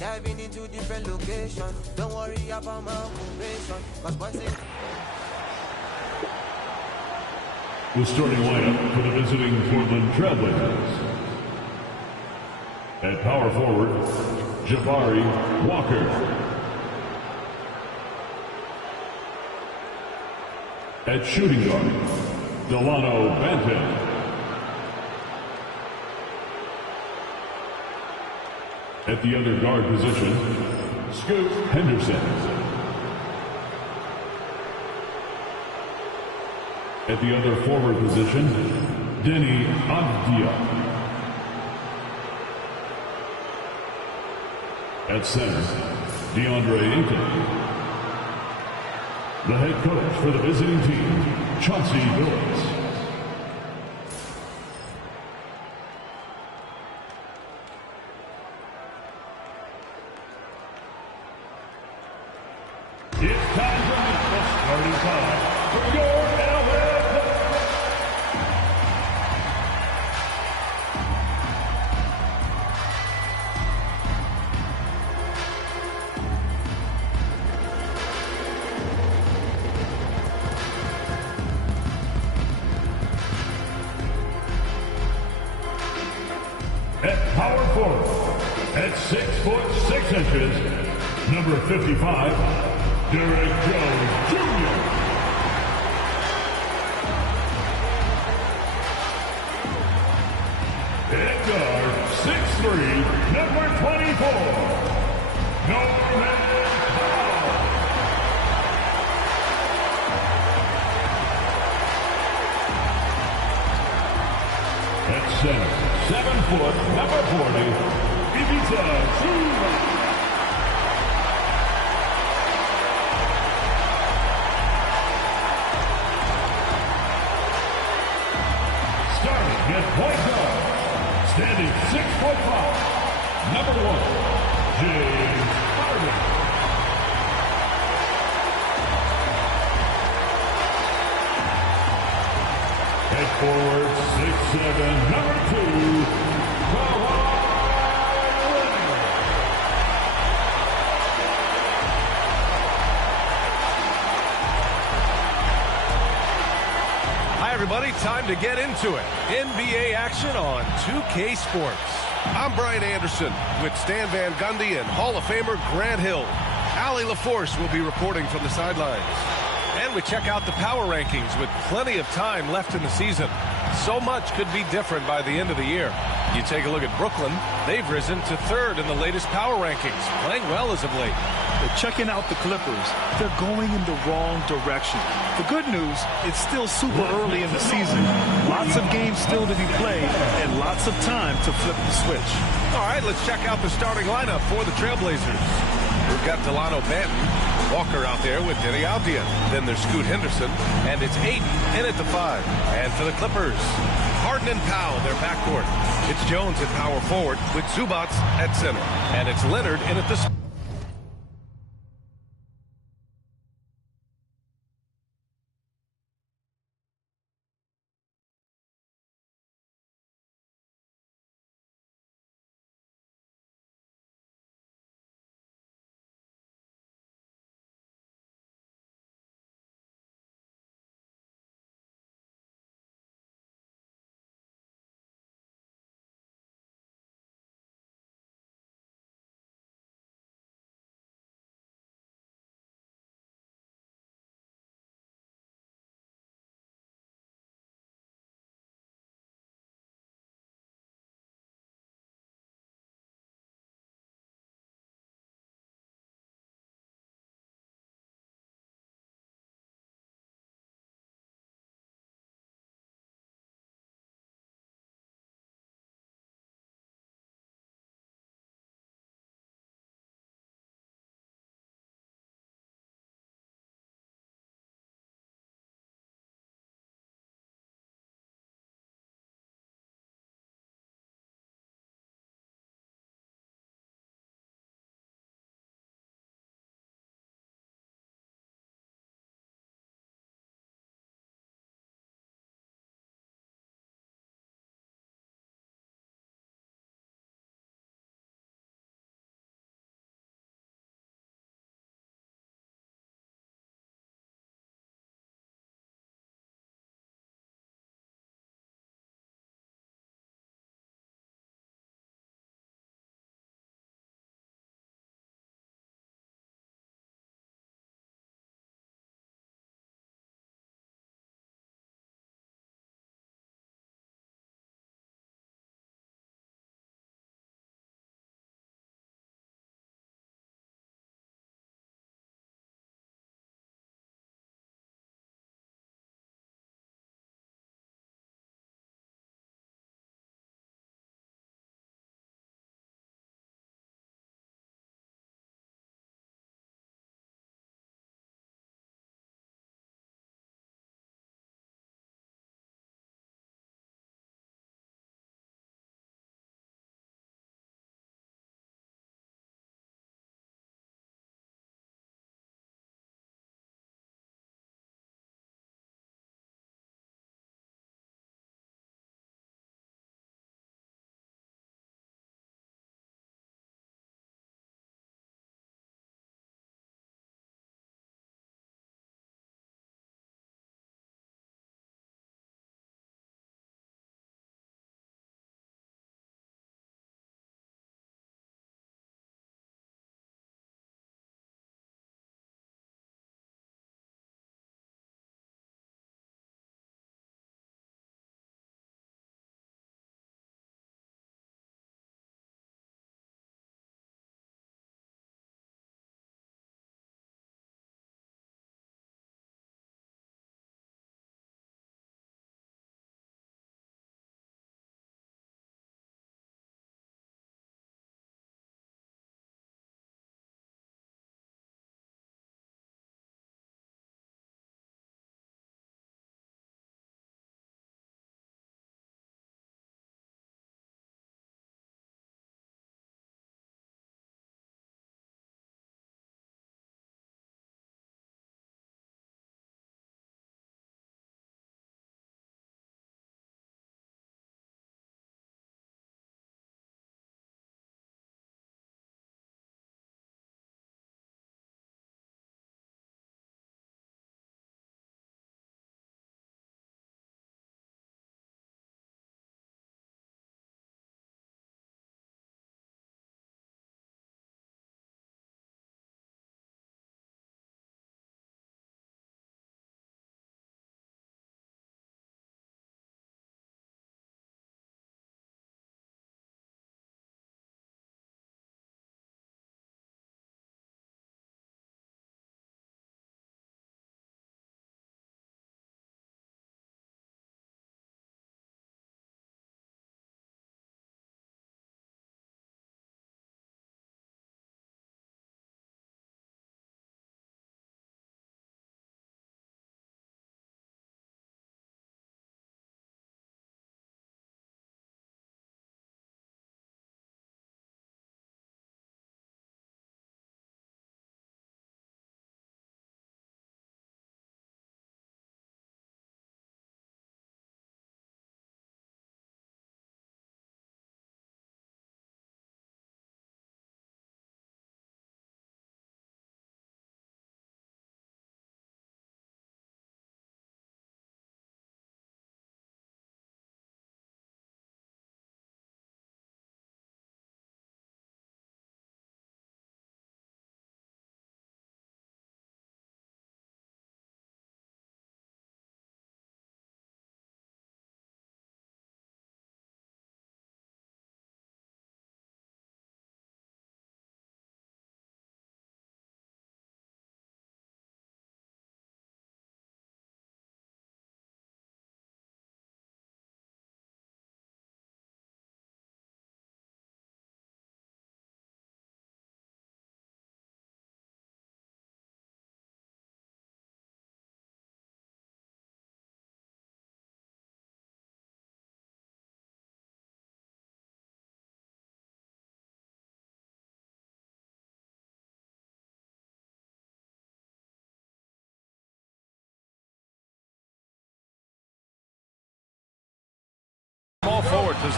Diving into different locations. Don't worry about my occupation. Cause boys say... The starting lineup for the visiting Portland Trailblazers. At power forward, Jabari Walker. At shooting guard, Delano Banton. At the other guard position, Scoot Henderson. At the other forward position, Denny Avdia. At center, DeAndre Ayton. The head coach for the visiting team, Chauncey Billups. It's time to meet the starting five for your LA Clippers. At power forward, at 6'6", number 55, Derrick Jones Jr. At guard, 6'3", number 24, Norman Powell. At center, 7 foot, number 40, Ivica Zubac. At point guard, standing 6'5", number 1, James Harden. At forward, 6'7", number 2, Kawhi Leonard. Hi, everybody. Time to get into it. NBA action on 2K Sports. I'm Brian Anderson with Stan Van Gundy and Hall of Famer Grant Hill. Allie LaForce will be reporting from the sidelines. And we check out the power rankings with plenty of time left in the season. So much could be different by the end of the year. You take a look at Brooklyn. They've risen to 3rd in the latest power rankings, playing well as of late. But checking out the Clippers, they're going in the wrong direction. The good news, it's still super early in the season. Lots of games still to be played and lots of time to flip the switch. All right, let's check out the starting lineup for the Trailblazers. We've got Delano Banton, Walker out there with Denny Avdia. Then there's Scoot Henderson, and it's Ayton in at the 5. And for the Clippers, Harden and Powell, their backcourt. It's Jones at power forward with Zubac at center. And it's Leonard in at the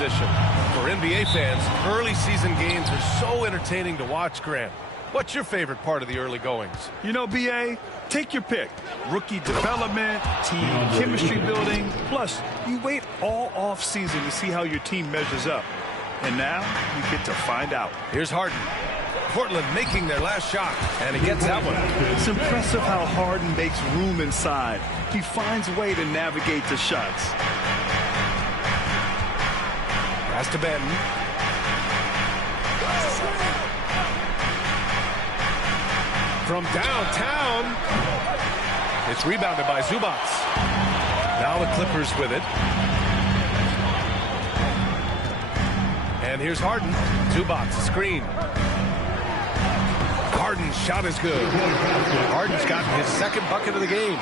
position. For NBA fans, early season games are so entertaining to watch, Grant. What's your favorite part of the early goings? You know, B.A., take your pick. Rookie development, team chemistry building. Plus, you wait all off-season to see how your team measures up. And now, you get to find out. Here's Harden. Portland making their last shot, and he gets that one. It's impressive how Harden makes room inside. He finds a way to navigate the shots. Pass to Benton. From downtown, it's rebounded by Zubac. Now the Clippers with it. And here's Harden. Zubac, screen. Harden's shot is good. Harden's gotten his second bucket of the game.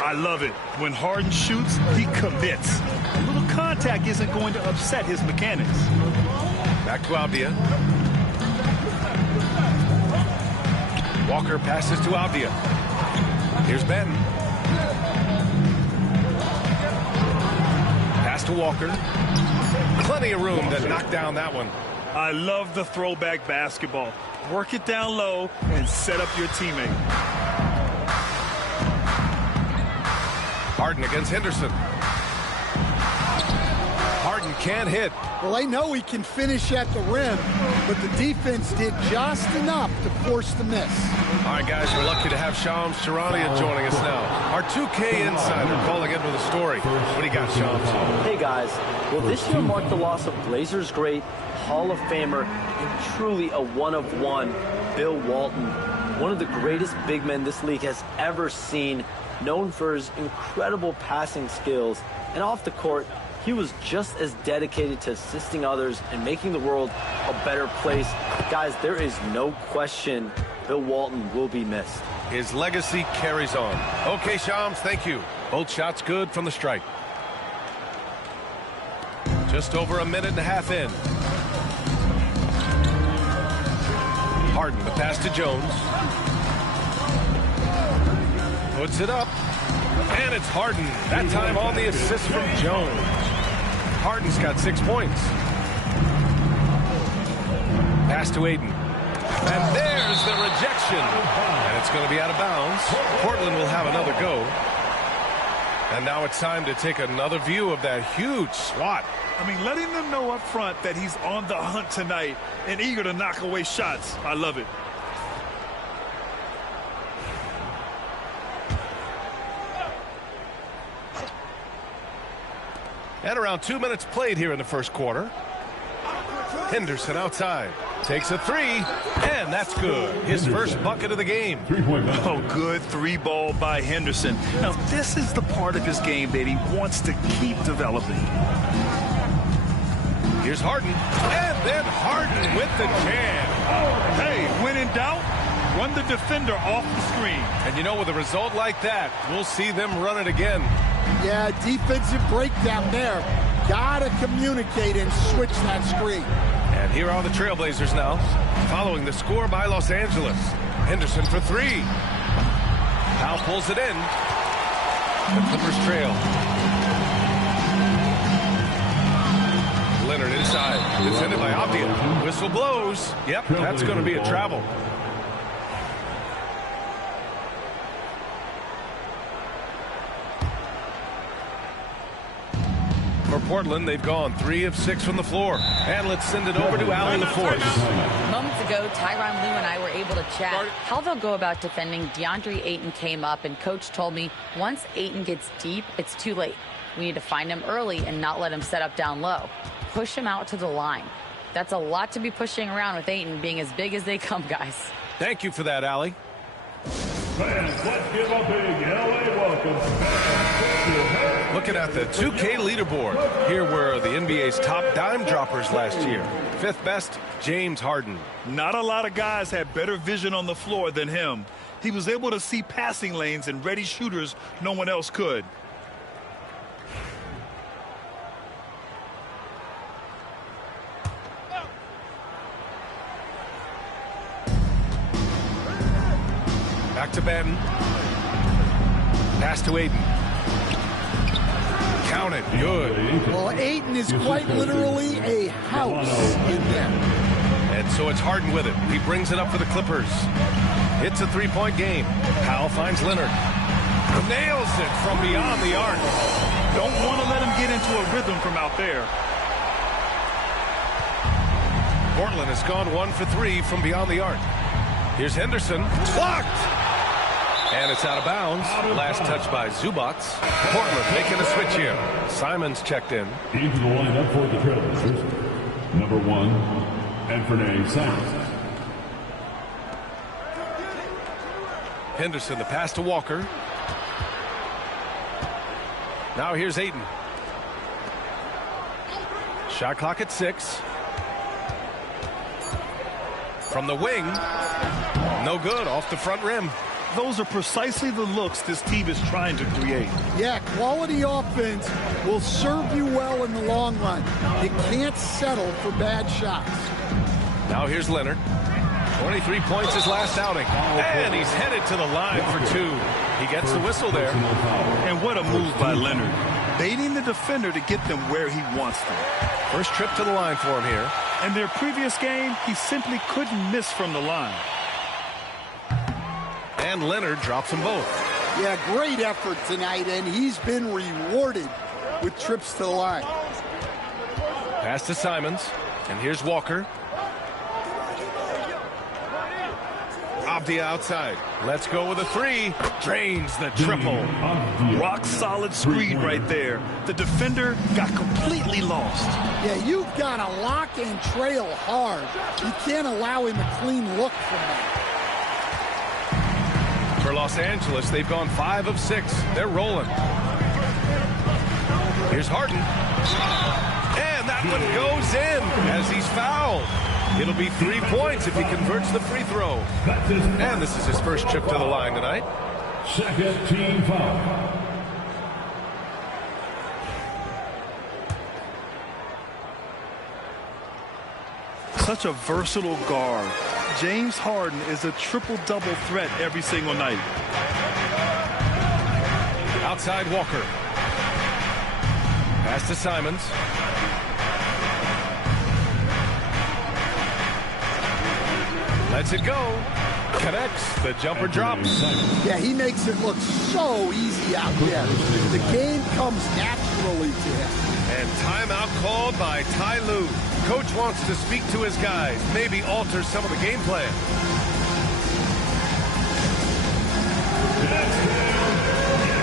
I love it. When Harden shoots, he commits. A little contact isn't going to upset his mechanics. Back to Avdia. Walker passes to Avdia. Here's Benton. Pass to Walker. Plenty of room to knock down that one. I love the throwback basketball. Work it down low and set up your teammate. Harden against Henderson. Harden can't hit. Well, I know he can finish at the rim, but the defense did just enough to force the miss. All right, guys, we're lucky to have Shams Charania joining us now. Our 2K insider calling into the story. What do you got, Shams? Hey, guys. Well, this year marked the loss of Blazers great, Hall of Famer, and truly a one-of-one, Bill Walton. One of the greatest big men this league has ever seen, known for his incredible passing skills. And off the court, he was just as dedicated to assisting others and making the world a better place. Guys, there is no question Bill Walton will be missed. His legacy carries on. Okay, Shams, thank you. Both shots good from the strike. Just over a minute and a half in. Harden, the pass to Jones. Puts it up. And it's Harden. That time on the assist from Jones. Harden's got 6 points. Pass to Ayton. And there's the rejection. And it's going to be out of bounds. Portland will have another go. And now it's time to take another view of that huge swat. I mean, letting them know up front that he's on the hunt tonight and eager to knock away shots. I love it. And around 2 minutes played here in the first quarter. Henderson outside. Takes a three, and that's good. His first bucket of the game. Oh, good three ball by Henderson. Now, this is the part of his game that he wants to keep developing. Here's Harden, and then Harden with the jam. Hey, when in doubt, run the defender off the screen. And you know, with a result like that, we'll see them run it again. Yeah, defensive breakdown there. Gotta communicate and switch that screen. And here are the Trailblazers now, following the score by Los Angeles. Henderson for three. Powell pulls it in. The Clippers trail. Leonard inside. Defended by Avdia. Whistle blows. Yep, that's going to be a travel. For Portland, they've gone 3 of 6 from the floor. And let's send it over to Allie LaForce. Moments ago, Tyronn Lue and I were able to chat. How they'll go about defending DeAndre Ayton came up, and Coach told me once Ayton gets deep, it's too late. We need to find him early and not let him set up down low. Push him out to the line. That's a lot to be pushing around with Ayton being as big as they come, guys. Thank you for that, Allie. Fans, let's give a big LA welcome. Looking at the 2K leaderboard, here were the NBA's top dime droppers last year. 5th best, James Harden. Not a lot of guys had better vision on the floor than him. He was able to see passing lanes and ready shooters no one else could. Back to Benton. Pass to Ayton. Count it. Good. Well, Ayton is quite literally a house in there. And so it's Harden with it. He brings it up for the Clippers. It's a 3-point game. Powell finds Leonard. Nails it from beyond the arc. Don't want to let him get into a rhythm from out there. Portland has gone 1 for 3 from beyond the arc. Here's Henderson. Blocked! And it's out of bounds. Last touch by Zubac. Portland making a switch here. Simons checked in. Into the lineup for the Trailblazers. Number 1, Anthony Simons. Henderson, the pass to Walker. Now here's Ayton. Shot clock at 6. From the wing. No good. Off the front rim. Those are precisely the looks this team is trying to create. Yeah, quality offense will serve you well in the long run. You can't settle for bad shots. Now here's Leonard. 23 points his last outing. And he's headed to the line for 2. He gets the whistle there. And what a move by Leonard. Baiting the defender to get them where he wants them. First trip to the line for him here. In their previous game, he simply couldn't miss from the line. And Leonard drops them both. Yeah, great effort tonight, and he's been rewarded with trips to the line. Pass to Simons. And here's Walker. Abdi outside. Let's go with a 3. Drains the triple. Rock solid screen right there. The defender got completely lost. Yeah, you've got to lock and trail hard. You can't allow him a clean look from that. For Los Angeles, they've gone 5 of 6. They're rolling. Here's Harden. And that one goes in as he's fouled. It'll be 3 points if he converts the free throw. And this is his first trip to the line tonight. Second team foul. Such a versatile guard. James Harden is a triple-double threat every single night. Outside Walker. Pass to Simons. Lets it go. Connects. The jumper drops. Yeah, he makes it look so easy out there. The game comes naturally to him. And timeout called by Ty Lue. Coach wants to speak to his guys, maybe alter some of the game plan. Get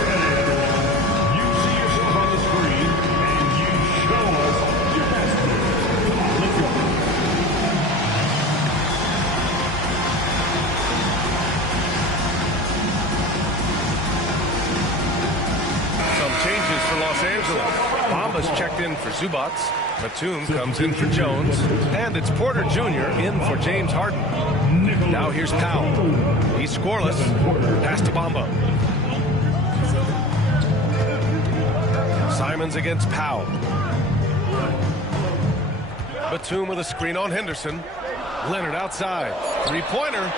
ready, everyone. You see yourself on the screen, and you show us your best move. Come on, let's go. Some changes for Los Angeles. Bamba's checked in for Zubac. Batum comes in for Jones. And it's Porter Jr. in for James Harden. Now here's Powell. He's scoreless. Pass to Bamba. Simons against Powell. Batum with a screen on Henderson. Leonard outside. Three-pointer.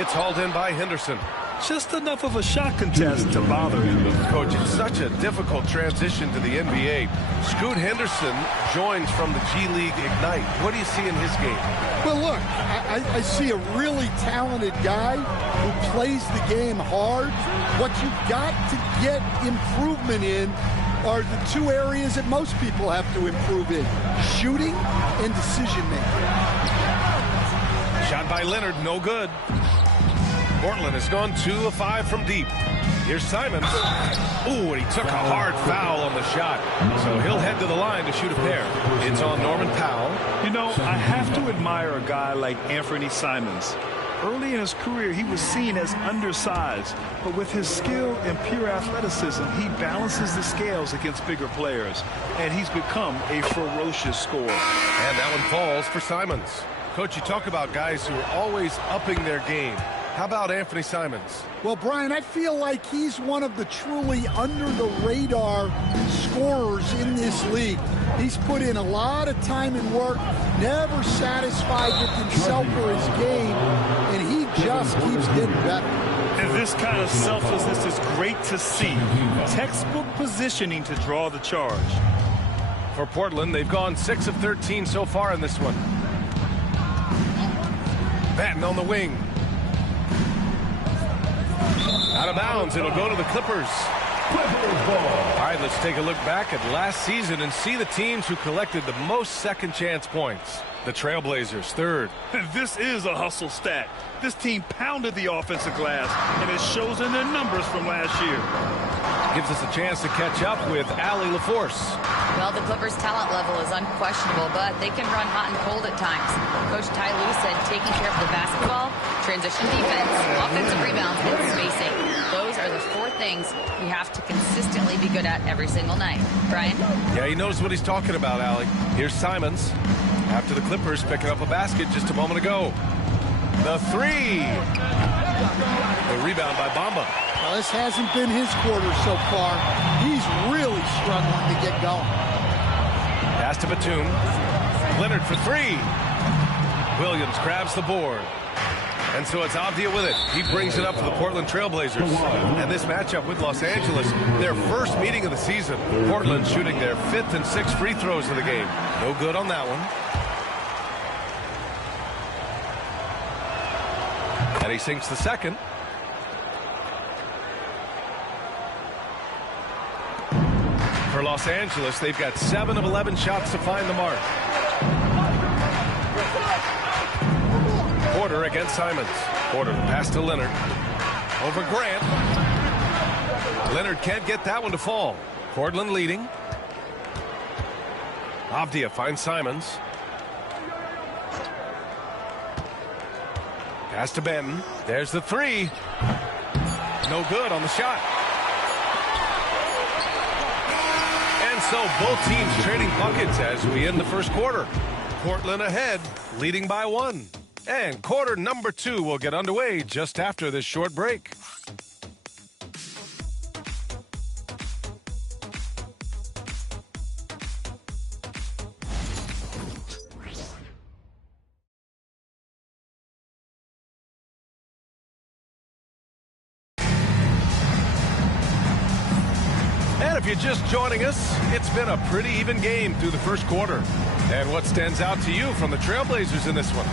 It's hauled in by Henderson. Just enough of a shot contest to bother him. Coach, it's such a difficult transition to the NBA. Scoot Henderson joins from the G League Ignite. What do you see in his game? Well, look, I see a really talented guy who plays the game hard. What you've got to get improvement in are the 2 areas that most people have to improve in: shooting and decision making. Shot by Leonard, no good. Portland has gone 2 of 5 from deep. Here's Simons. Ooh, and he took a hard foul on the shot. So he'll head to the line to shoot a pair. It's on Norman Powell. You know, I have to admire a guy like Anthony Simons. Early in his career, he was seen as undersized, but with his skill and pure athleticism, he balances the scales against bigger players, and he's become a ferocious scorer. And that one falls for Simons. Coach, you talk about guys who are always upping their game. How about Anthony Simons? Well, Brian, I feel like he's one of the truly under-the-radar scorers in this league. He's put in a lot of time and work, never satisfied with himself or his game, and he just keeps getting better. And this kind of selflessness is great to see. Textbook positioning to draw the charge. For Portland, they've gone 6 of 13 so far in this one. Batten on the wing. Out of bounds. It'll go to the Clippers. All right, let's take a look back at last season and see the teams who collected the most second chance points. The Trailblazers, third. This is a hustle stat. This team pounded the offensive glass, and it shows in their numbers from last year. Gives us a chance to catch up with Allie LaForce. Well, the Clippers' talent level is unquestionable, but they can run hot and cold at times. Coach Ty Lue said taking care of the basketball, transition defense, offensive rebounds, and spacing. Those are the 4 things we have to consistently be good at every single night. Brian? Yeah, he knows what he's talking about, Allie. Here's Simons. After the Clippers picking up a basket just a moment ago. The 3. The rebound by Bamba. Well, this hasn't been his quarter so far. He's really struggling to get going. Pass to Batum. Leonard for 3. Williams grabs the board. And so it's Avdia with it. He brings it up for the Portland Trailblazers. And this matchup with Los Angeles, their first meeting of the season. Portland shooting their 5th and 6th free throws of the game. No good on that one. And he sinks the second. For Los Angeles, they've got 7 of 11 shots to find the mark. Porter against Simons. Porter pass to Leonard. Over Grant. Leonard can't get that one to fall. Portland leading. Avdia finds Simons. Pass to Benton. There's the 3. No good on the shot. And so both teams trading buckets as we end the first quarter. Portland ahead, leading by 1. And quarter number 2 will get underway just after this short break. And if you're just joining us, it's been a pretty even game through the first quarter. And what stands out to you from the Trailblazers in this one?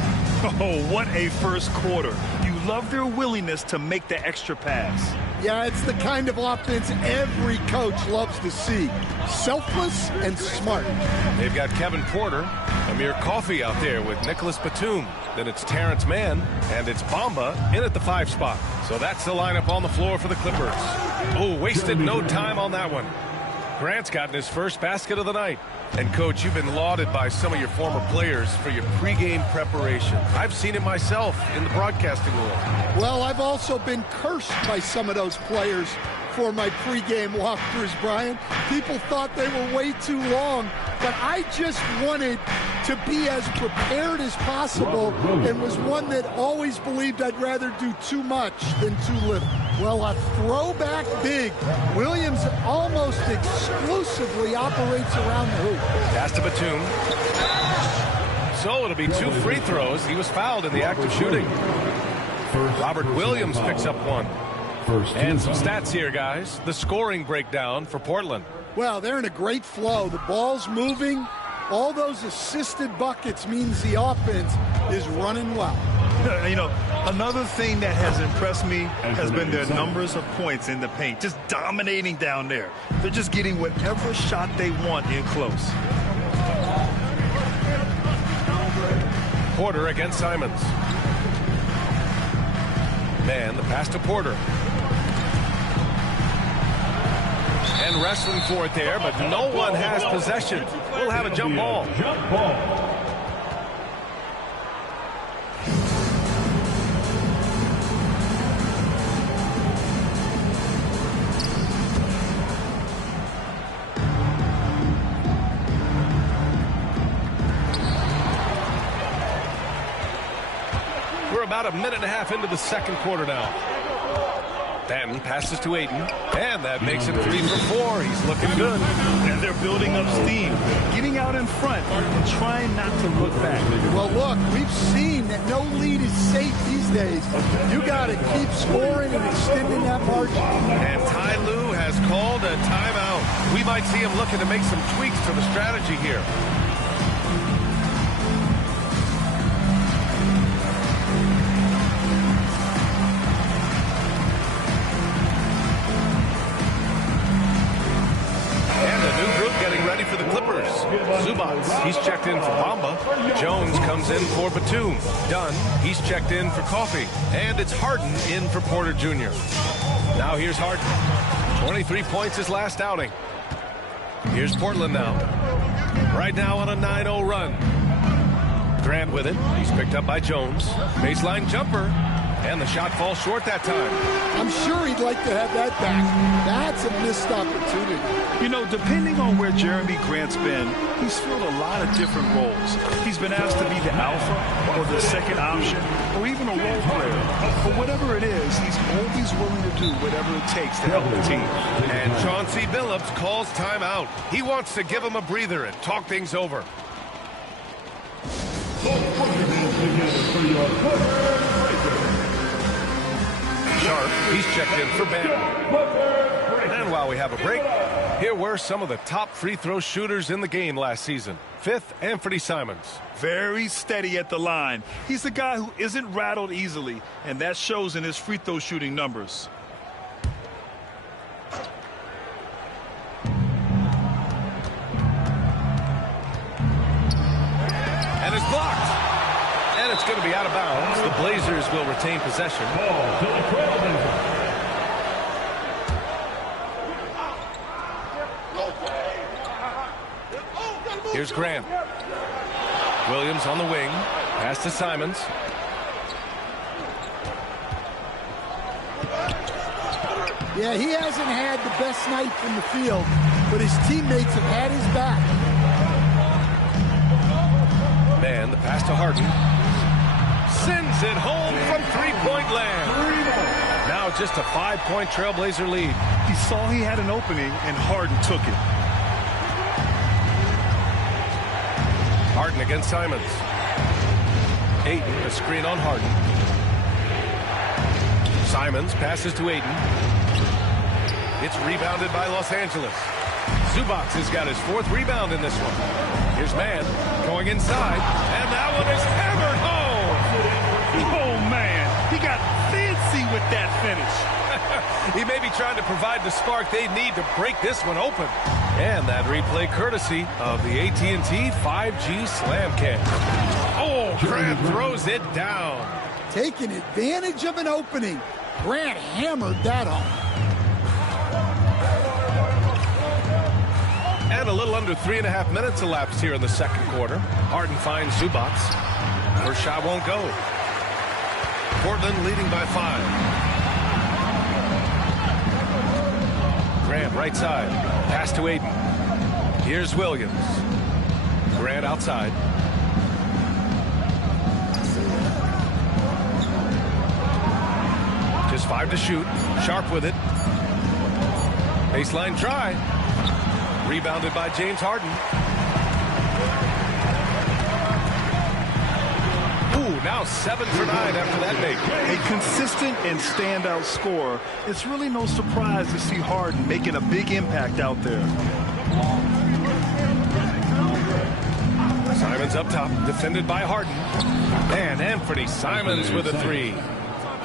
Oh, what a first quarter. You love their willingness to make the extra pass. Yeah, it's the kind of offense every coach loves to see. Selfless and smart. They've got Kevin Porter, Amir Coffey out there with Nicholas Batum. Then it's Terrence Mann, and it's Bamba in at the 5 spot. So that's the lineup on the floor for the Clippers. Oh, wasted no time on that one. Grant's gotten his first basket of the night. And, Coach, you've been lauded by some of your former players for your pregame preparation. I've seen it myself in the broadcasting world. Well, I've also been cursed by some of those players for my pregame walkthroughs, Brian. People thought they were way too long, but I just wanted to be as prepared as possible and was one that always believed I'd rather do too much than too little. Well, a throwback big. Williams almost exclusively operates around the hoop. Pass to Batum. So it'll be 2 free throws. He was fouled in the act of shooting. Robert Williams picks up 1. And some stats here, guys. The scoring breakdown for Portland. Well, they're in a great flow. The ball's moving. All those assisted buckets means the offense is running well. You know, another thing that has impressed me has been their numbers of points in the paint, just dominating down there. They're just getting whatever shot they want in close. Porter against Simons. Man, the pass to Porter. And wrestling for it there, but no one has possession. We'll have a jump ball. We're about a minute and a half into the second quarter now. Then passes to Ayton, and that makes it 3 for 4. He's looking good. And they're building up steam, getting out in front and trying not to look back. Well, look, we've seen that no lead is safe these days. You got to keep scoring and extending that margin. And Ty Lue has called a timeout. We might see him looking to make some tweaks to the strategy here. For the Clippers. Zubac, he's checked in for Bamba. Jones comes in for Batum. Dunn, he's checked in for Coffee. And it's Harden in for Porter Jr. Now here's Harden. 23 points his last outing. Here's Portland now. Right now on a 9-0 run. Grant with it. He's picked up by Jones. Baseline jumper. And the shot falls short that time. I'm sure he'd like to have that back. That's a missed opportunity. You know, depending on where Jeremy Grant's been, he's filled a lot of different roles. He's been asked to be the alpha or the second option or even a role player. But whatever it is, he's always willing to do whatever it takes to help the team. And Chauncey Billups calls timeout. He wants to give him a breather and talk things over. Sharp, he's checked in for Bam. And while we have a break, here were some of the top free throw shooters in the game last season. Fifth, Anthony Simons. Very steady at the line. He's a guy who isn't rattled easily, and that shows in his free throw shooting numbers. And it's blocked. And it's going to be out of bounds. The Blazers will retain possession. Here's Grant. Williams on the wing. Pass to Simons. Yeah, he hasn't had the best night from the field, but his teammates have had his back. Man, the pass to Harden. Sends it home from three-point land. Now just a 5-point Trailblazer lead. He saw he had an opening, and Harden took it. Harden against Simons. Ayton, a screen on Harden. Simons passes to Ayton. It's rebounded by Los Angeles. Zubac has got his 4th rebound in this one. Here's Mann going inside, and that one is hammered home. Oh, man, he got fancy with that finish. He may be trying to provide the spark they need to break this one open. And that replay courtesy of the AT&T 5G Slam Cam. Oh, Grant throws it down. Taking advantage of an opening. Grant hammered that home. And a little under 3.5 minutes elapsed here in the second quarter. Harden finds Zubac. First shot won't go. Portland leading by 5. Grant right side. Pass to Ayton. Here's Williams. Grant outside. Just 5 to shoot. Sharp with it. Baseline try. Rebounded by James Harden. Ooh, now 7 for 9 after that make. A consistent and standout scorer. It's really no surprise to see Harden making a big impact out there. Simons up top, defended by Harden. And Anthony Simons with a 3.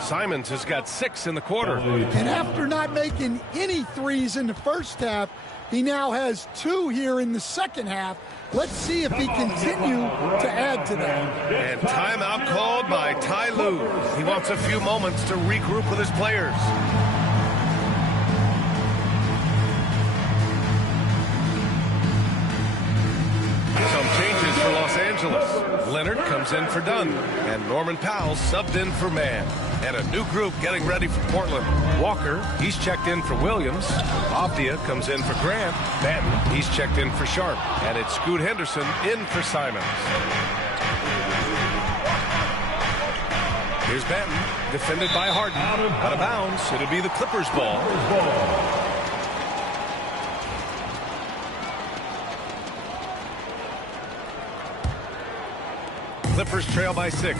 Simons has got 6 in the quarter. And after not making any threes in the first half, he now has 2 here in the second half. Let's see if he continue to add to that. And timeout called by Ty Lue. He wants a few moments to regroup with his players. Some changes for Los Angeles. Leonard comes in for Dunn. And Norman Powell subbed in for Mann. And a new group getting ready for Portland. Walker, he's checked in for Williams. Avdia comes in for Grant. Benton, he's checked in for Sharp. And it's Scoot Henderson in for Simons. Here's Benton, defended by Harden. Out of bounds. It'll be the Clippers' ball. Clippers trail by 6.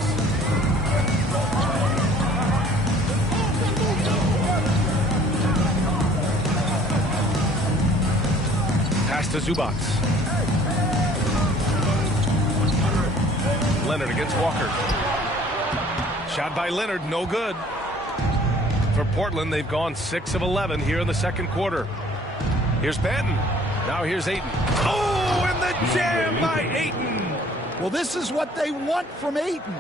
to Zubac. Leonard against Walker. Shot by Leonard, no good. For Portland, they've gone 6 of 11 here in the second quarter. Here's Banton. Now here's Ayton. Oh, and the jam by Ayton. Well, this is what they want from Ayton.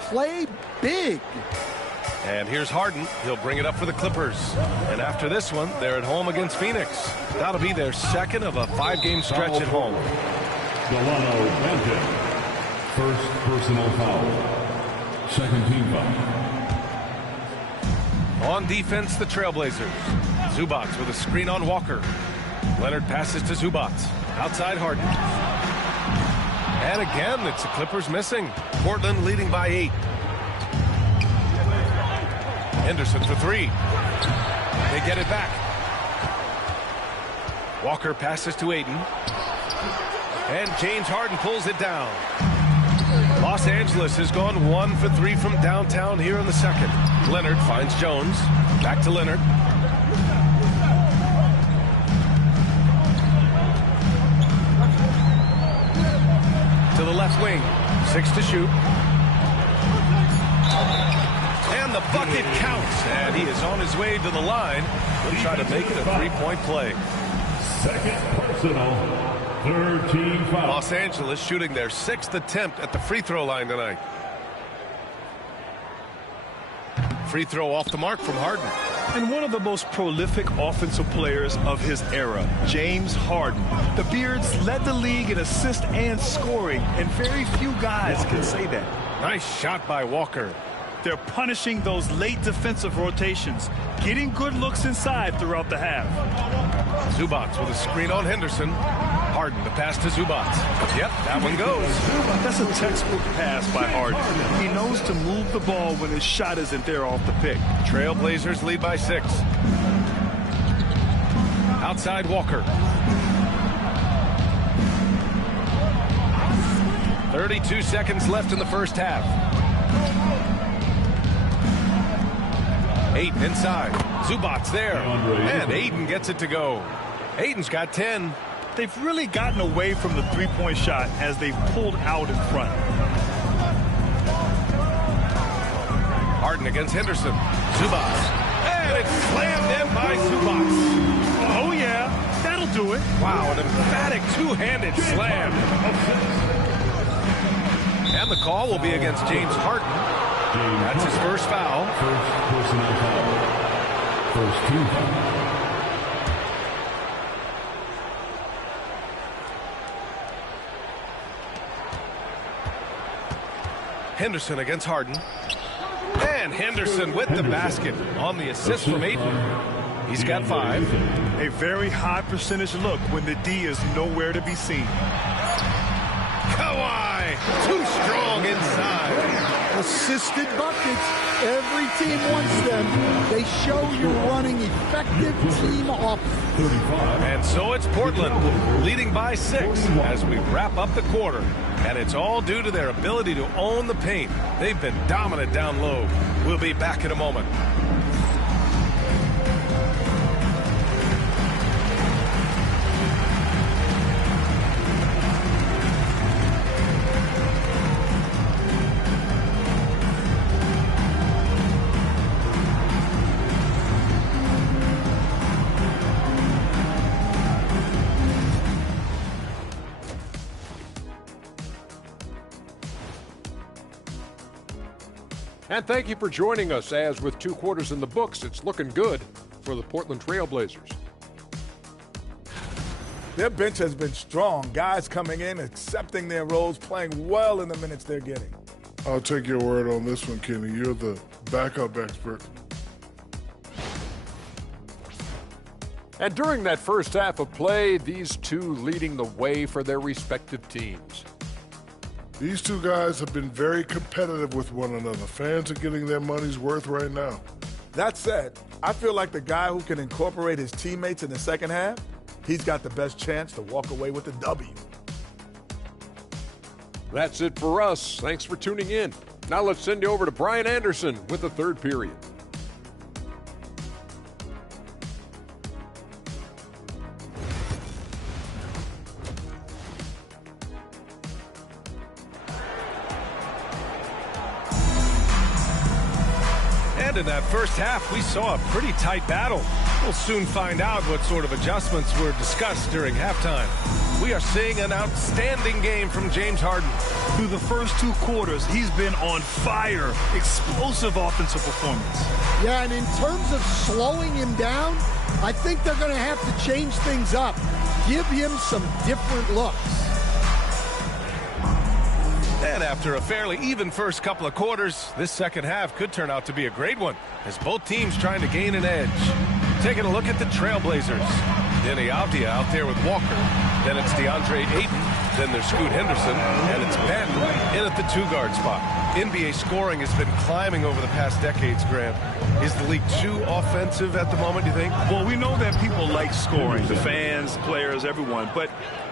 Play big. And here's Harden. He'll bring it up for the Clippers. And after this one, they're at home against Phoenix. That'll be their second of a 5-game stretch at home. Delano Banton. First personal foul. Second team foul. On defense, the Trailblazers. Zubac with a screen on Walker. Leonard passes to Zubac. Outside Harden. And again, it's the Clippers missing. Portland leading by 8. Henderson for 3. They get it back. Walker passes to Ayton. And James Harden pulls it down. Los Angeles has gone 1 for 3 from downtown here in the second. Leonard finds Jones. Back to Leonard. To the left wing. 6 to shoot. And the bucket counts. And he is on his way to the line. He'll try to make it a 3-point play. Second personal. Third team foul. Los Angeles shooting their 6th attempt at the free throw line tonight. Free throw off the mark from Harden. And one of the most prolific offensive players of his era, James Harden. The Beards led the league in assists and scoring, and very few guys can say that. Nice shot by Walker. They're punishing those late defensive rotations, getting good looks inside throughout the half. Zubac with a screen on Henderson. Harden to pass to Zubac. Yep, that one goes. That's a textbook pass by Harden. He knows to move the ball when his shot isn't there off the pick. Trailblazers lead by 6. Outside Walker. 32 seconds left in the first half. Ayton inside. Zubac's there. And Ayton gets it to go. Ayton's got 10. They've really gotten away from the three-point shot as they've pulled out in front. Harden against Henderson. Zubac. And it's slammed in by Zubac. Oh, yeah. That'll do it. Wow, an emphatic two-handed slam. And the call will be against James Harden. That's his first foul. First personal foul. First team foul. Henderson against Harden. And Henderson with the basket on the assist from Ayton. He's got 5. A very high percentage look when the D is nowhere to be seen. Kawhi, too strong inside. Assisted buckets. Every team wants them. They show you're running effective team offense. And so it's Portland leading by 6 as we wrap up the quarter. And it's all due to their ability to own the paint. They've been dominant down low. We'll be back in a moment. And thank you for joining us, as with 2 quarters in the books, it's looking good for the Portland Trailblazers. Their bench has been strong. Guys coming in, accepting their roles, playing well in the minutes they're getting. I'll take your word on this one, Kenny. You're the backup expert. And during that first half of play, these two leading the way for their respective teams. These two guys have been very competitive with one another. Fans are getting their money's worth right now. That said, I feel like the guy who can incorporate his teammates in the second half, he's got the best chance to walk away with the W. That's it for us. Thanks for tuning in. Now let's send you over to Brian Anderson with the third period. in that first half, we saw a pretty tight battle. We'll soon find out what sort of adjustments were discussed during halftime. We are seeing an outstanding game from James Harden. Through the first 2 quarters, he's been on fire. Explosive offensive performance. Yeah, and in terms of slowing him down, I think they're going to have to change things up. Give him some different looks. And after a fairly even first couple of quarters, this second half could turn out to be a great one, as both teams trying to gain an edge. Taking a look at the Trailblazers. Denny Avdia out there with Walker. Then it's DeAndre Ayton. Then there's Scoot Henderson. And it's Ben in at the 2-guard spot. NBA scoring has been climbing over the past decades, Grant. Is the league too offensive at the moment, do you think? Well, we know that people like scoring, the fans, players, everyone, but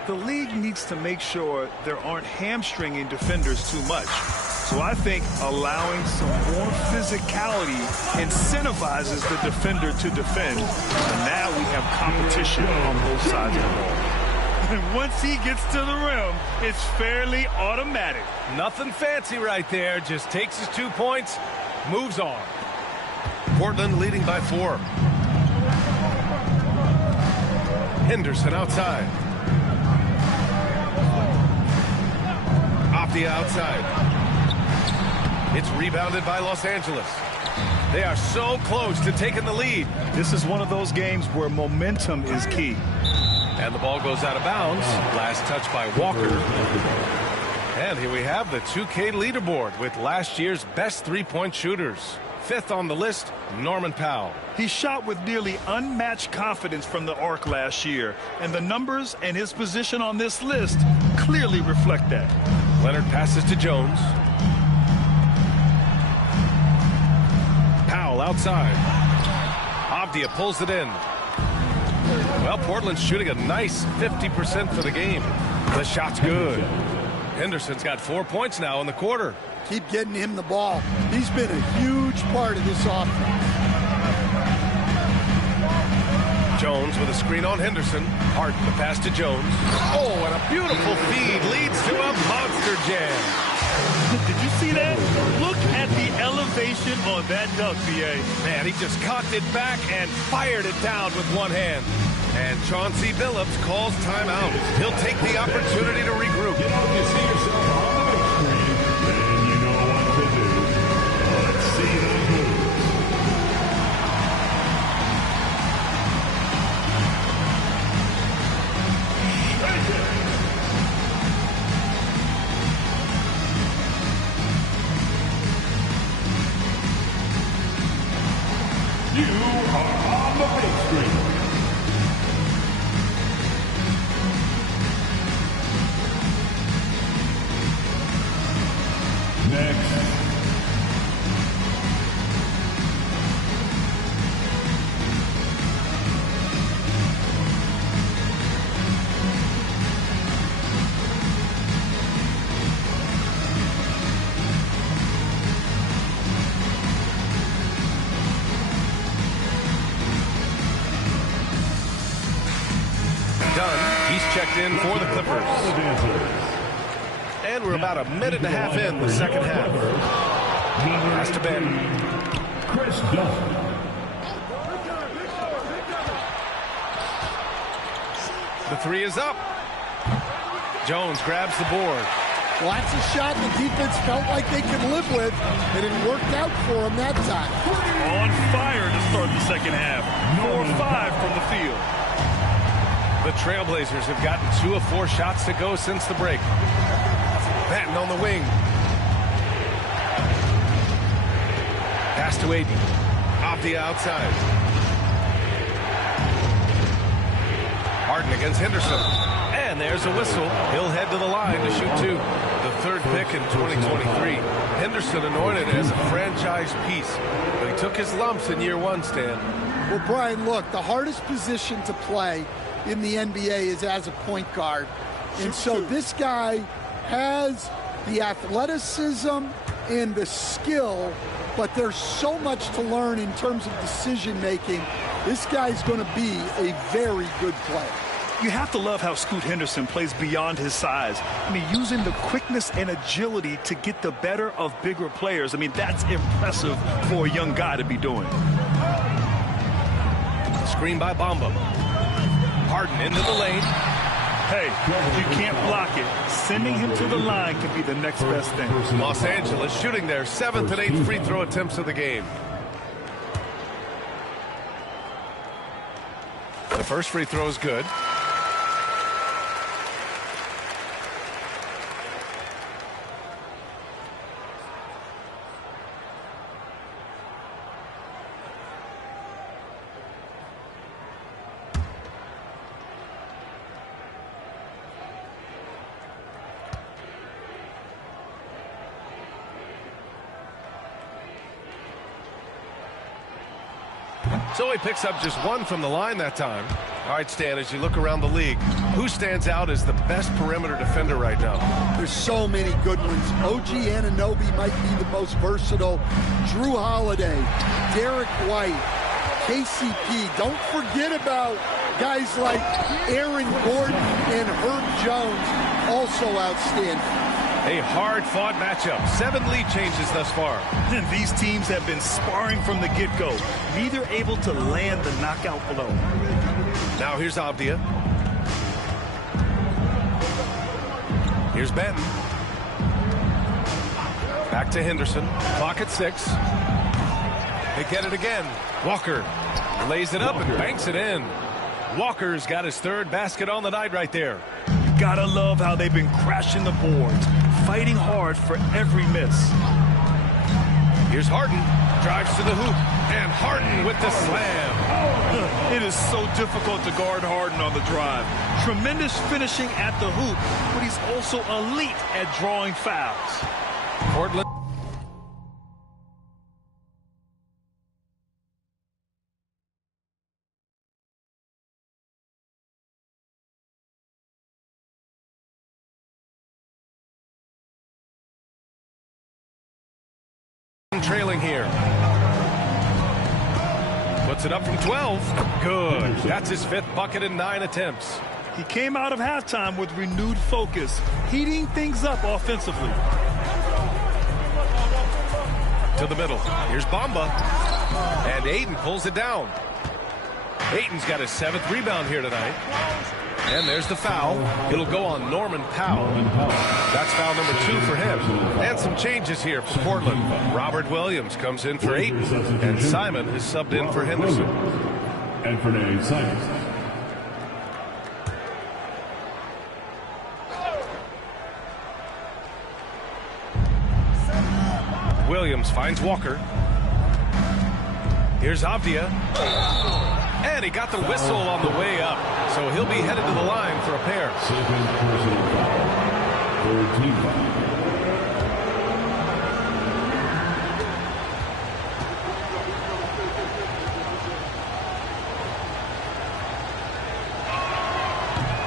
the league needs to make sure there aren't hamstringing defenders too much. So I think allowing some more physicality incentivizes the defender to defend. And now we have competition on both sides of the ball. And once he gets to the rim, it's fairly automatic. Nothing fancy right there. Just takes his 2 points, moves on. Portland leading by 4. Henderson outside. Off the outside. It's rebounded by Los Angeles. They are so close to taking the lead. This is one of those games where momentum is key. And the ball goes out of bounds. Last touch by Walker. And here we have the 2K leaderboard with last year's best 3-point shooters. 5th on the list, Norman Powell. He shot with nearly unmatched confidence from the arc last year, and the numbers and his position on this list clearly reflect that. Leonard passes to Jones. Powell outside. Avdia pulls it in. Well, Portland's shooting a nice 50% for the game. The shot's good. Henderson's got 4 points now in the quarter. Keep getting him the ball. He's been a huge part of this offense. Jones with a screen on Henderson. Harden the pass to Jones. Oh, and a beautiful feed leads to a monster jam. Did you see that? Look at the elevation on that dunk, B.A. Man, he just cocked it back and fired it down with one hand. And Chauncey Billups calls timeout. He'll take the opportunity to regroup. You see yourself on the big screen, then you know what to do. Let's see the moves. You are on the big screen. Next. Dunn, he's checked in for the Clippers. And we're about a minute and a half in the second half. Pass to Ben. Chris Dunn. The 3 is up. Jones grabs the board. Well, that's a shot the defense felt like they could live with, and it worked out for them that time. On fire to start the second half. 4-5 from the field. The Trailblazers have gotten 2 of 4 shots to go since the break. Patton on the wing. Pass to Ayton. Off the outside. Harden against Henderson. And there's a whistle. He'll head to the line to shoot 2. The 3rd pick in 2023. Henderson anointed as a franchise piece. But he took his lumps in year 1, Stan. Well, Brian, look, the hardest position to play in the NBA is as a point guard. And so this guy has the athleticism and the skill, but there's so much to learn in terms of decision making. This guy's going to be a very good player. You have to love how Scoot Henderson plays beyond his size. I mean, using the quickness and agility to get the better of bigger players. I mean, that's impressive for a young guy to be doing. Screen by Bamba. Harden into the lane. Hey, you can't block it. Sending him to the line can be the next best thing. Los Angeles shooting their 7th and 8th free throw attempts of the game. The first free throw is good. So he picks up just 1 from the line that time. All right, Stan, as you look around the league, who stands out as the best perimeter defender right now? There's so many good ones. OG Anunoby might be the most versatile. Drew Holiday, Derek White, KCP. Don't forget about guys like Aaron Gordon and Herb Jones, also outstanding. A hard-fought matchup. 7 lead changes thus far. And these teams have been sparring from the get-go, neither able to land the knockout blow. Now here's Avdia. Here's Benton. Back to Henderson. Clock at 6. They get it again. Walker lays it up and banks it in. Walker's got his 3rd basket on the night right there. You gotta love how they've been crashing the boards, fighting hard for every miss. Here's Harden. Drives to the hoop. And Harden with the slam. It is so difficult to guard Harden on the drive. Tremendous finishing at the hoop, but he's also elite at drawing fouls. Portland. Trailing here. Puts it up from 12. Good. That's his 5th bucket in 9 attempts. He came out of halftime with renewed focus, heating things up offensively. To the middle. Here's Bamba. And Ayton pulls it down. Ayton's got his 7th rebound here tonight. And there's the foul. It'll go on Norman Powell. That's foul number 2 for him. And some changes here for Portland. Robert Williams comes in for Ayton. And Simon is subbed in for Henderson. And for Nate Simon. Williams finds Walker. Here's Avdia. And he got the whistle on the way up. So he'll be headed to the line for a pair. Second personal foul. 13 foul.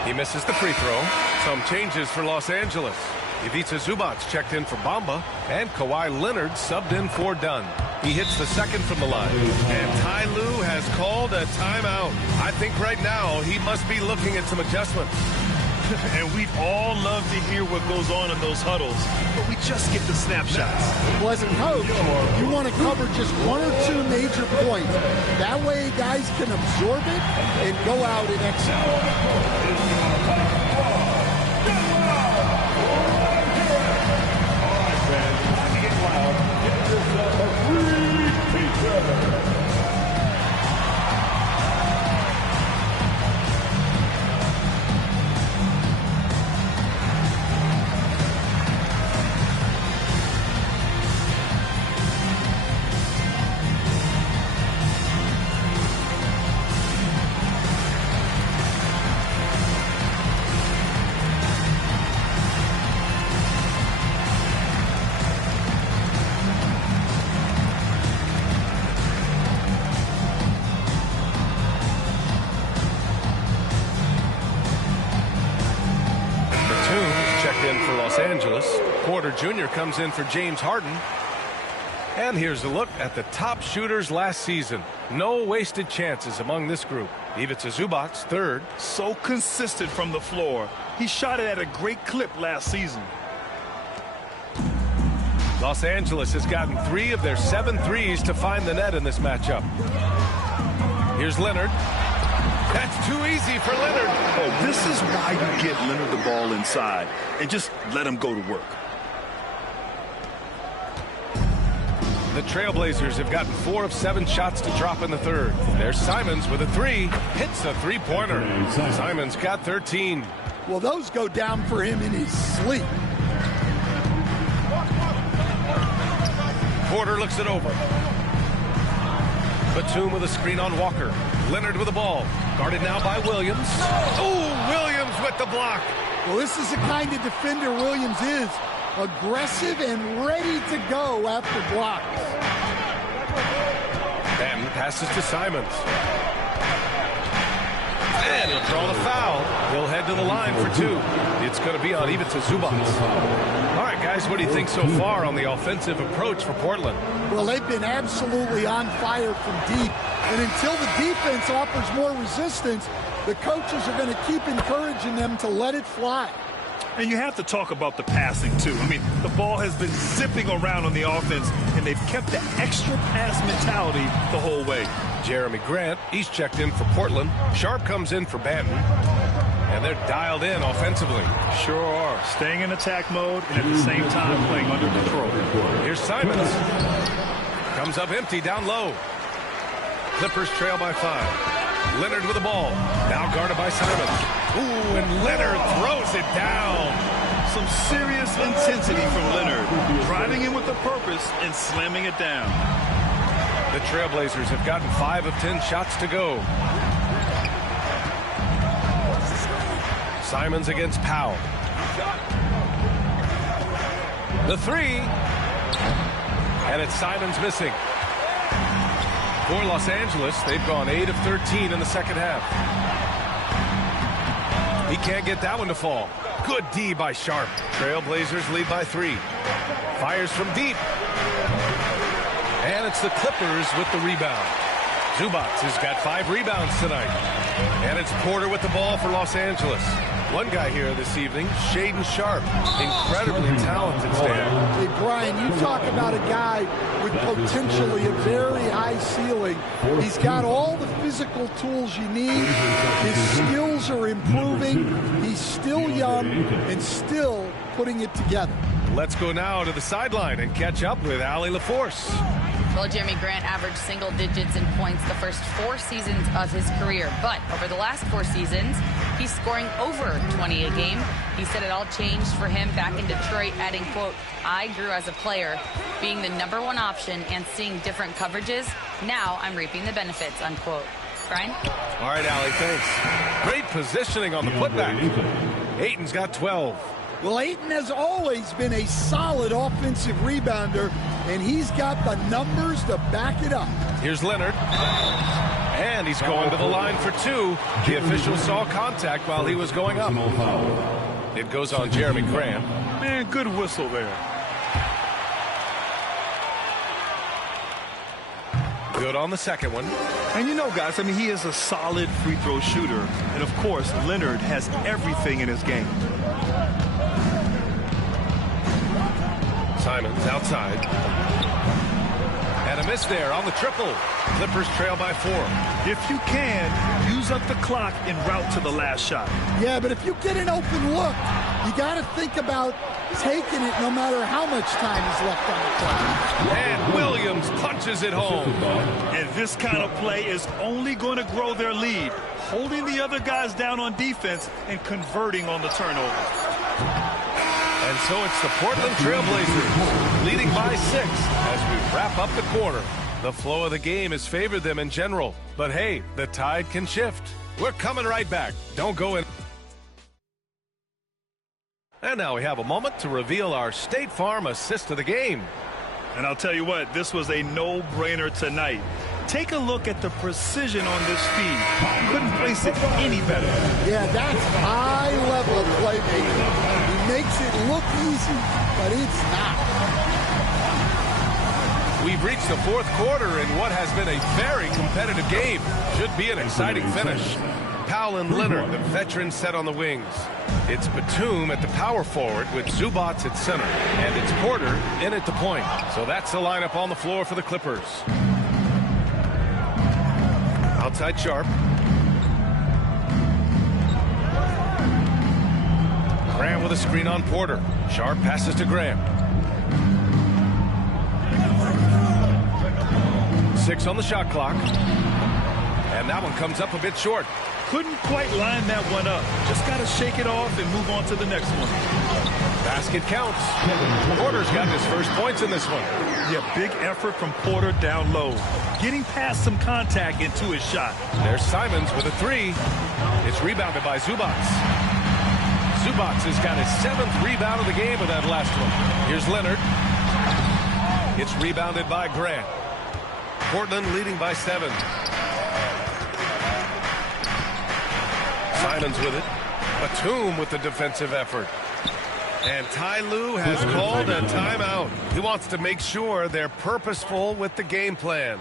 He misses the free throw. Some changes for Los Angeles. Ivica Zubac checked in for Bamba, and Kawhi Leonard subbed in for Dunn. He hits the 2nd from the line. And Ty Lue has called a timeout. I think right now he must be looking at some adjustments. And we'd all love to hear what goes on in those huddles, but we just get the snapshots. Well, as a coach, you want to cover just 1 or 2 major points. That way guys can absorb it and go out and execute. Porter Jr. comes in for James Harden. And here's a look at the top shooters last season. No wasted chances among this group. Ivica Zubac, third. So consistent from the floor. He shot it at a great clip last season. Los Angeles has gotten 3 of their 7 threes to find the net in this matchup. Here's Leonard. That's too easy for Leonard. Oh, this is why you get Leonard the ball inside and just let him go to work. The Trailblazers have gotten 4 of 7 shots to drop in the third. There's Simons with a 3. Hits a three-pointer. Simons got 13. Well, those go down for him in his sleep. Porter looks it over. Batum with a screen on Walker. Leonard with the ball. Guarded now by Williams. Oh, Williams with the block. Well, this is the kind of defender Williams is. Aggressive and ready to go after blocks. And passes to Simons. And he'll draw the foul. He'll head to the line for 2. It's going to be on Ivica Zubac. All right, guys, what do you think so far on the offensive approach for Portland? Well, they've been absolutely on fire from deep. And until the defense offers more resistance, the coaches are going to keep encouraging them to let it fly. And you have to talk about the passing, too. I mean, the ball has been zipping around on the offense, and they've kept the extra pass mentality the whole way. Jeremy Grant, he's checked in for Portland. Sharp comes in for Banton. And they're dialed in offensively. Sure are. Staying in attack mode and at the same time playing under control. Here's Simons. Comes up empty down low. Clippers trail by 5. Leonard with the ball. Now guarded by Simons. Ooh, and Leonard throws it down. Some serious intensity from Leonard. Driving in with a purpose and slamming it down. The Trailblazers have gotten 5 of 10 shots to go. Simons against Powell. The 3. And it's Simons missing. For Los Angeles, they've gone 8 of 13 in the second half. He can't get that one to fall. Good D by Sharp. Trailblazers lead by 3. Fires from deep. And it's the Clippers with the rebound. Zubac has got 5 rebounds tonight. And it's Porter with the ball for Los Angeles. One guy here this evening, Shaedon Sharpe. Incredibly talented, Stan. Hey, Brian, you talk about a guy with potentially a very high ceiling. He's got all the physical tools you need. His skills are improving. He's still young and still putting it together. Let's go now to the sideline and catch up with Allie LaForce. Well, Jeremy Grant averaged single digits in points the first 4 seasons of his career. But over the last 4 seasons, he's scoring over 20 a game. He said it all changed for him back in Detroit, adding, quote, "I grew as a player, being the #1 option and seeing different coverages. Now I'm reaping the benefits," unquote. Brian? All right, Allie, thanks. Great positioning on the putback. Ayton's got 12. Well, Ayton has always been a solid offensive rebounder, and he's got the numbers to back it up. Here's Leonard. And he's going to the line for 2. The official saw contact while he was going up. It goes on Jeremy Grant. Man, good whistle there. Good on the second one. And you know, guys, I mean, he is a solid free throw shooter. And, of course, Leonard has everything in his game. Simons outside. And a miss there on the triple. Clippers trail by 4. If you can, use up the clock en route to the last shot. Yeah, but if you get an open look, you got to think about taking it no matter how much time is left on the clock. And Williams punches it home. And this kind of play is only going to grow their lead, holding the other guys down on defense and converting on the turnover. And so it's the Portland Trailblazers leading by 6 as we wrap up the quarter. The flow of the game has favored them in general. But hey, the tide can shift. We're coming right back. Don't go in. And now we have a moment to reveal our State Farm assist of the game. And I'll tell you what, this was a no-brainer tonight. Take a look at the precision on this feed. Couldn't place it any better. Yeah, that's high-level playmaking. He makes it look easy, but it's not. We've reached the fourth quarter in what has been a very competitive game. Should be an exciting finish. Powell and Leonard, the veterans, set on the wings. It's Batum at the power forward with Zubats at center. And it's Porter in at the point. So that's the lineup on the floor for the Clippers. Outside Sharp. Graham with a screen on Porter. Sharp passes to Graham. 6 on the shot clock. And that one comes up a bit short. Couldn't quite line that one up. Just got to shake it off and move on to the next one. Basket counts. Porter's got his first points in this one. Yeah, big effort from Porter down low. Getting past some contact into his shot. There's Simons with a 3. It's rebounded by Zubats. Zubats has got his 7th rebound of the game with that last one. Here's Leonard. It's rebounded by Grant. Portland leading by 7. Simons with it. Batum with the defensive effort. And Ty Lue has called a timeout. He wants to make sure they're purposeful with the game plan.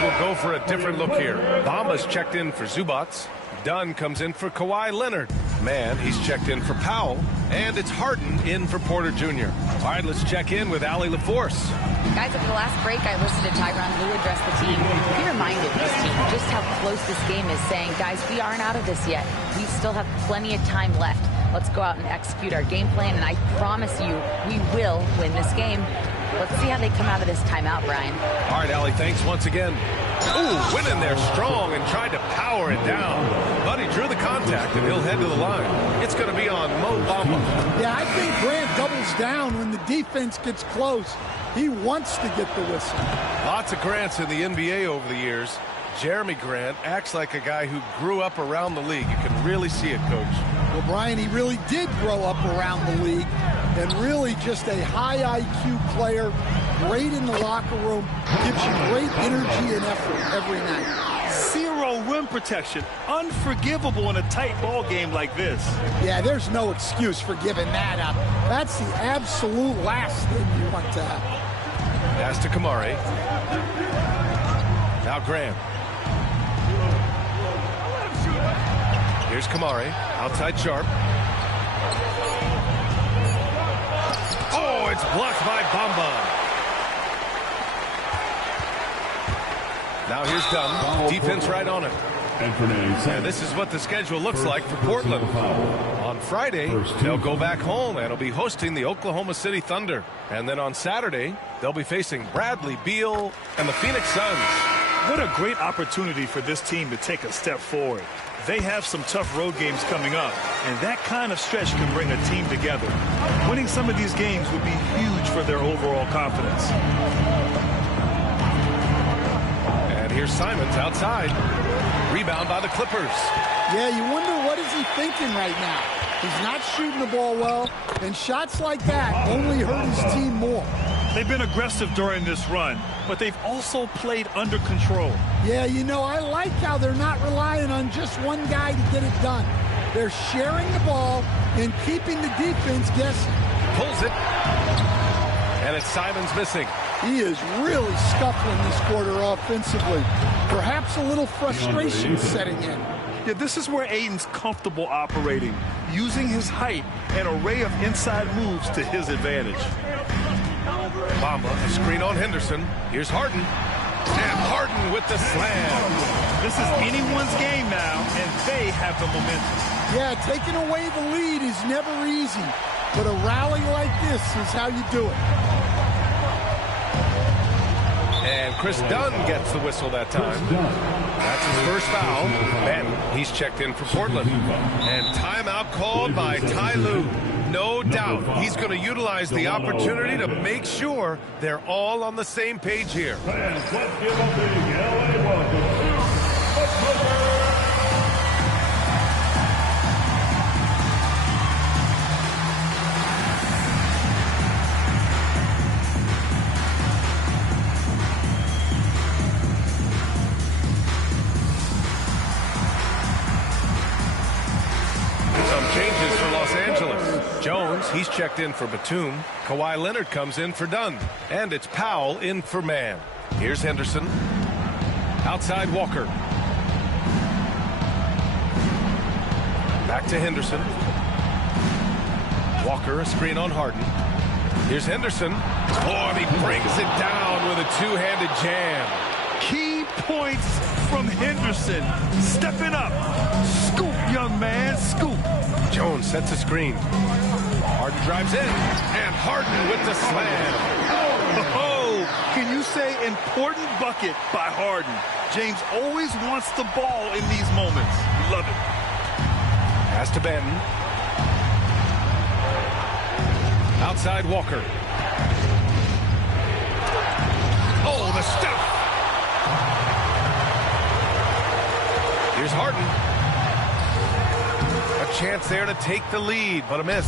Will go for a different look here. Bamba's checked in for Zubats. Dunn comes in for Kawhi Leonard. Man, he's checked in for Powell. And it's Harden in for Porter Jr. All right, let's check in with Allie LaForce. Guys, at the last break, I listened to Tyronn Lue address the team. He reminded his team just how close this game is, saying, guys, we aren't out of this yet. We still have plenty of time left. Let's go out and execute our game plan, and I promise you, we will win this game. Let's see how they come out of this timeout, Brian. All right, Allie, thanks once again. Ooh, went in there strong and tried to power it down. But he drew the contact, and he'll head to the line. It's going to be on Mo Bamba. Yeah, I think Grant doubles down when the defense gets close. He wants to get the whistle. Lots of Grants in the NBA over the years. Jeremy Grant acts like a guy who grew up around the league. You can really see it, Coach. Well, Brian, he really did grow up around the league, and really just a high IQ player, great in the locker room, gives you great energy and effort every night. 0 rim protection, unforgivable in a tight ball game like this. Yeah, there's no excuse for giving that up. That's the absolute last thing you want to have. Pass to Kamari. Now Graham. Here's Kamari, outside Sharp. Oh, it's blocked by Bamba. Now here's Dunn. Defense right on it. And this is what the schedule looks like for Portland. On Friday, they'll go back home and will be hosting the Oklahoma City Thunder. And then on Saturday, they'll be facing Bradley Beal and the Phoenix Suns. What a great opportunity for this team to take a step forward. They have some tough road games coming up, and that kind of stretch can bring a team together. Winning some of these games would be huge for their overall confidence. And here's Simons outside. Rebound by the Clippers. Yeah, you wonder what is he thinking right now. He's not shooting the ball well, and shots like that only hurt his team more. They've been aggressive during this run, but they've also played under control. Yeah, you know, I like how they're not relying on just one guy to get it done. They're sharing the ball and keeping the defense guessing. Pulls it. And it's Simons missing. He is really scuffling this quarter offensively. Perhaps a little frustration setting in. Yeah, this is where Ayton's comfortable operating, using his height and array of inside moves to his advantage. Bamba, a screen on Henderson. Here's Harden. And Harden with the slam. This is anyone's game now, and they have the momentum. Yeah, taking away the lead is never easy, but a rally like this is how you do it. And Chris Dunn gets the whistle that time. That's his first foul. Ben, he's checked in for Portland. And timeout called by Ty Lue. No doubt he's going to utilize the opportunity to make sure they're all on the same page here. Fans, let's give a big LA welcome to the Clippers. Jones, he's checked in for Batum. Kawhi Leonard comes in for Dunn. And it's Powell in for Mann. Here's Henderson. Outside Walker. Back to Henderson. Walker, a screen on Harden. Here's Henderson. Oh, and he brings it down with a two-handed jam. Key points from Henderson. Stepping up. Scoop, young man, scoop. Jones sets a screen. Harden drives in, and Harden with the slam. Oh, can you say important bucket by Harden? James always wants the ball in these moments. Love it. Pass to Banton. Outside Walker. Oh, the stuff. Here's Harden. A chance there to take the lead, but a miss.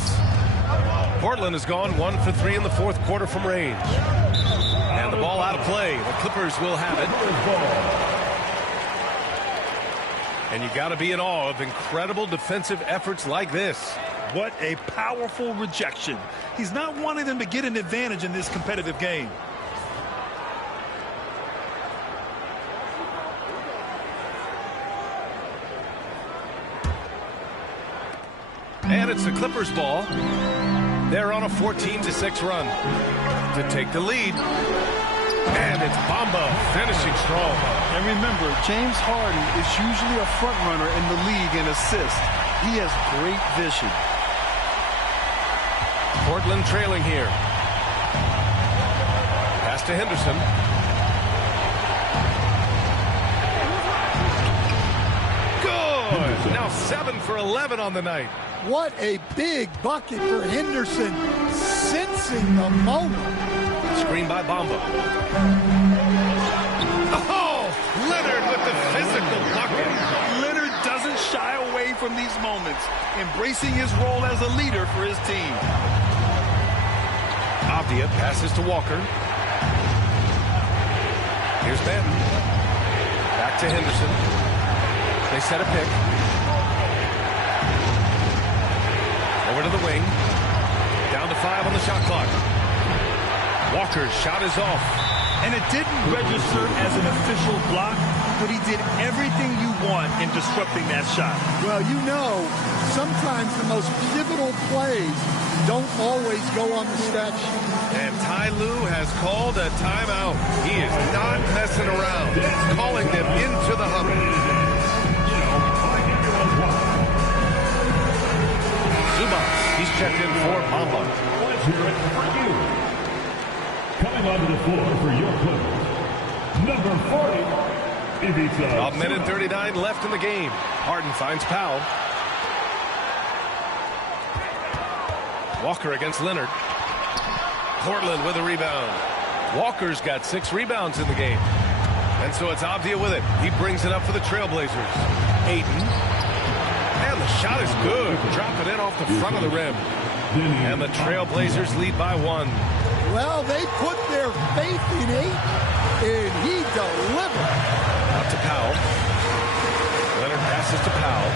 Portland has gone 1 for 3 in the fourth quarter from range. And the ball out of play. The Clippers will have it. And you got to be in awe of incredible defensive efforts like this. What a powerful rejection. He's not wanting them to get an advantage in this competitive game. And it's the Clippers' ball. They're on a 14-6 run to take the lead. And it's Bamba finishing strong. And remember, James Harden is usually a front runner in the league in assists. He has great vision. Portland trailing here. Pass to Henderson. Good. Now 7 for 11 on the night. What a big bucket for Henderson, sensing the moment. Screen by Bamba. Oh, Leonard with the physical bucket. Leonard doesn't shy away from these moments, embracing his role as a leader for his team. Avdia passes to Walker. Here's Banton. Back to Henderson. They set a pick. Over to the wing. Down to 5 on the shot clock. Walker's shot is off. And it didn't register as an official block, but he did everything you want in disrupting that shot. Well, you know, sometimes the most pivotal plays don't always go on the stat sheet. And Ty Lue has called a timeout. He is not messing around. He's calling them into the huddle. Zubac, he's checked in for Bamba. Let's hear it for you. Coming onto the floor for your Clippers, number 40, Ivica. A minute 39 left in the game. Harden finds Powell. Walker against Leonard. Portland with a rebound. Walker's got 6 rebounds in the game. And so it's Avdia with it. He brings it up for the Trailblazers. Ayton. And the shot is good. Drop it in off the front of the rim. And the Trailblazers lead by 1. Well, they put their faith in Ayton, and he delivered. Out to Powell. Leonard passes to Powell.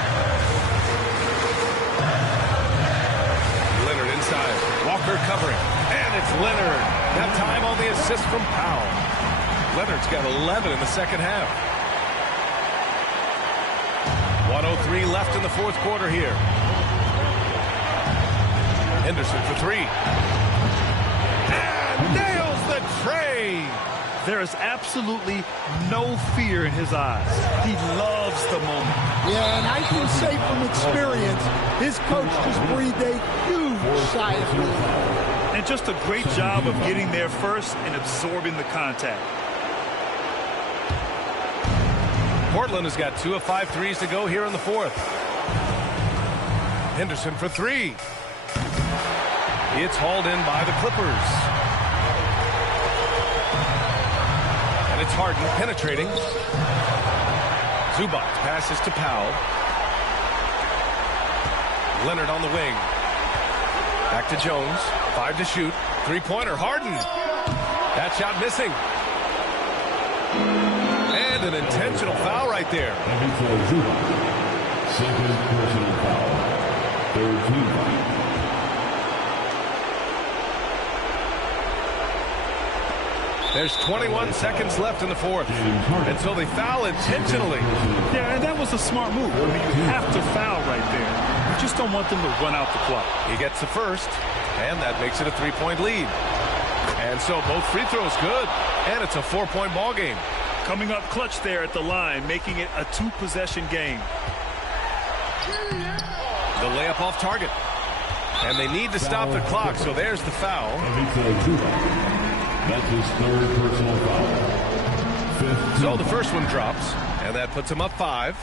Leonard inside. Walker covering. And it's Leonard. That time on the assist from Powell. Leonard's got 11 in the second half. 1:03 left in the fourth quarter here. Henderson for 3. And nails the tray. There is absolutely no fear in his eyes. He loves the moment. Yeah, and I can say from experience, his coach just breathed a huge sigh of relief. And just a great job of getting there first and absorbing the contact. Portland has got 2 of 5 threes to go here in the fourth. Henderson for 3. It's hauled in by the Clippers. And it's Harden penetrating. Zubac passes to Powell. Leonard on the wing. Back to Jones. 5 to shoot. Three-pointer. Harden. That shot missing. And an intentional foul right there. Second personal foul. Third team foul. There's 21 seconds left in the fourth. And so they foul intentionally. Yeah, and that was a smart move. I mean, you have to foul right there. You just don't want them to run out the clock. He gets the first, and that makes it a 3-point lead. And so both free throws good, and it's a 4-point ball game. Coming up clutch there at the line, making it a 2-possession game. The layup off target. And they need to stop the clock, so there's the foul. That's his third personal foul. Fifth. So the first one drops, and that puts him up 5.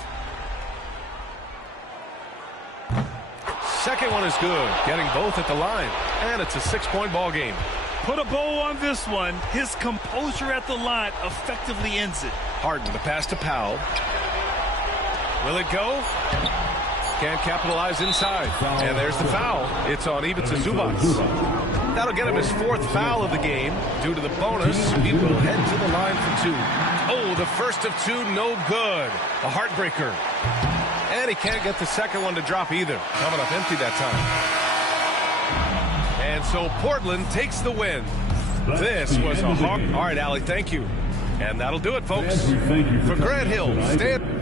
Second one is good, getting both at the line, and it's a 6-point ball game. Put a bow on this one. His composure at the line effectively ends it. Harden, the pass to Powell. Will it go? Can't capitalize inside. And there's the foul. It's on Ivica Zubac. That'll get him his 4th foul of the game. Due to the bonus, he will head to the line for 2. Oh, the first of 2, no good. A heartbreaker. And he can't get the second one to drop either. Coming up empty that time. And so Portland takes the win. This was a hard... All right, Allie, thank you. And that'll do it, folks. For Grant Hill, Stan...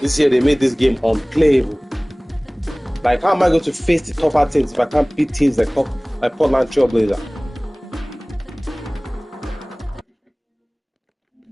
This year they made this game unplayable. Like, how am I going to face the tougher teams if I can't beat teams like Portland Trail Blazers?